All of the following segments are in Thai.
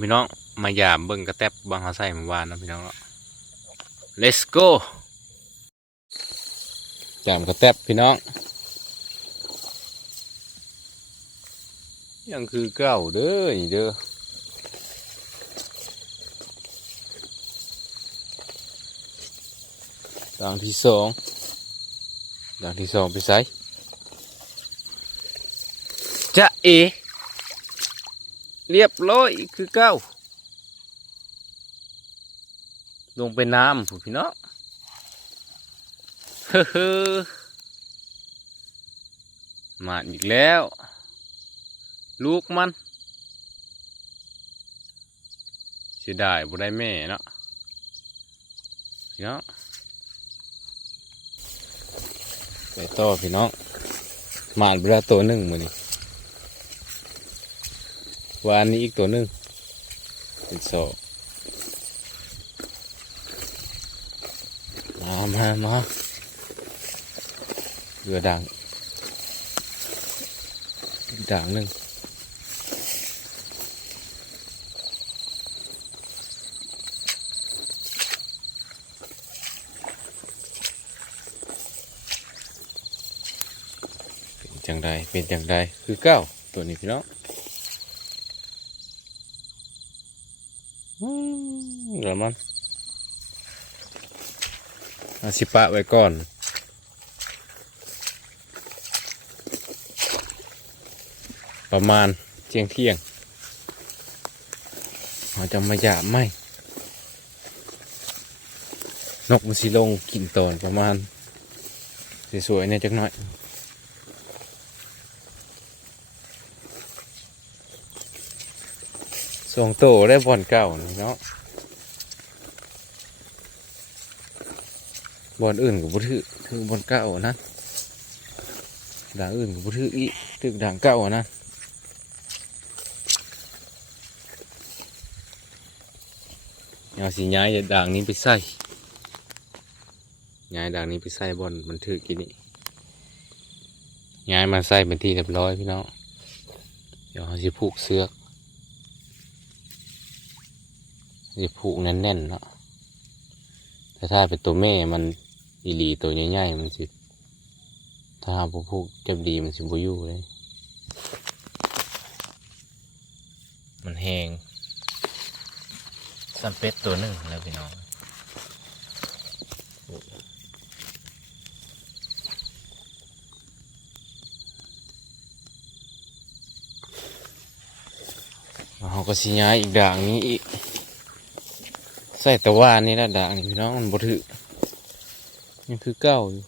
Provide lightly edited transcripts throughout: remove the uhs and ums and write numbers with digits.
พี่น้องมายามเบิ่งกระแตบบางเขาใส่เมื่อวานนะพี่น้องเนาะ let's go ยามกระแตบพี่น้องยังคือเก่าเด้อนี่เด้อด่างที่สองไปใส่จะเอเรียบร้อยคือเก้าลงไปน้ำพี่น้องเฮ้อมาอีกแล้วลูกมันเสียดายบ่ได้แม่เนาะพี่น้องไปต่อพี่น้องมาเวลาตัวหนึ่งมื้อนี้วานนี้อีกตัวหนึ่งเป็นสองมาเรือด่างหนึ่งเป็นจังใดคือเก้าตัวนี้พี่น้องเดี๋ยวมันเอาสิปะไว้ก่อนประมาณเที่ยงเราจะมาหยาบไหมนกมันสิลงกินตอนประมาณสวยๆเนี่ยจักหน่อยส่งโตได้บอลเก่าเนาะบอลอื่นกับบุถือคือบอลเก่านะด่างอื่นกับบุถืออีตึกด่างเก่านะเอาสิย้ายด่างนี้ไปใส่ย้ายด่างนี้ไปใส่บอลมันถือกินนี่ย้ายมาใส่เป็นที่เรียบร้อยพี่น้องเดี๋ยวเขาจะผูกเสือกจะผูกแน่นๆเนาะแต่ถ้าเป็นตัวแม่มันอีหลีตัวใหญ่ๆมันสิถ้าผูกเก็บดีมันสิบุยู่เลยมันแห้งสัมเป็ดตัวหนึ่งแล้วพี่น้องเขาก็สิย้ายอีกด่างนี้อีกใส่ตะวันนี่ละด่างนี่พี่น้องมันบ่ถือยังคือเก้าอยู่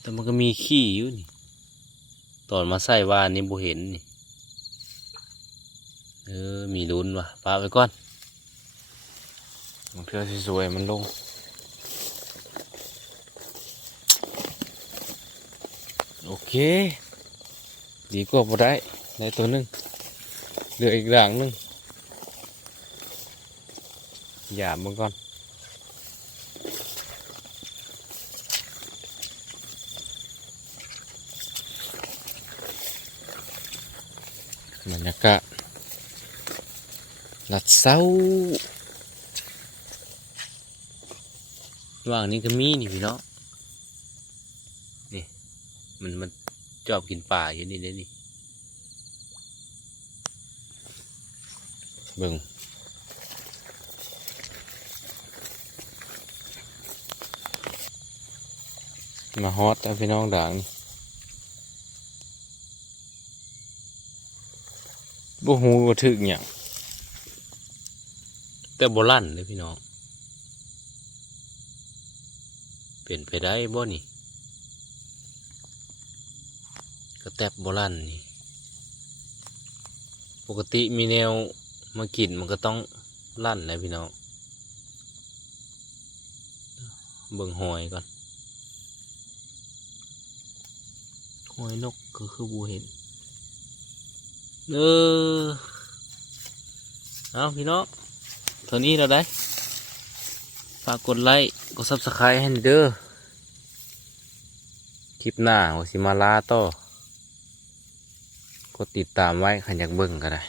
แต่มันก็มีขี้อยู่นี่ตอนมาใส่วานนี่บ่เห็นนี่มีลุ้นว่ะปาไปก่อนมันเพื่อสวยๆมันลงโอเคดีกว่าบ่ได้ตัวหนึ่งเหลืออีกด่างหนึ่งหยาบมันก่อนบรรยากาศลัดเศร้าว่างนี้ก็มีนี่พี่น้องนี่มันชอบกินป่าอยู่นี่เด้นี่เบิ่งมาฮอตแล้วพี่น้องด่างนี่บ่ฮู้ว่าถึกหยังแต่บ่ลั่นเลยพี่น้องเป็นไปได้บ่นี่กระแตบบ่ลั่นนี่ปกติมีแนวมากินมันก็ต้องลั่นนะพี่น้องเบิ่งหอยก่อนหอยนกก็คือบูเห็นเอาพี่น้องเท่านี้เราได้ฝากกดไลค์กดซับสไครต์ให้เด้อคลิปหน้าว่าสิมาลาต่อ กดติดตามไว้ขันอยากเบิ่งก็ได้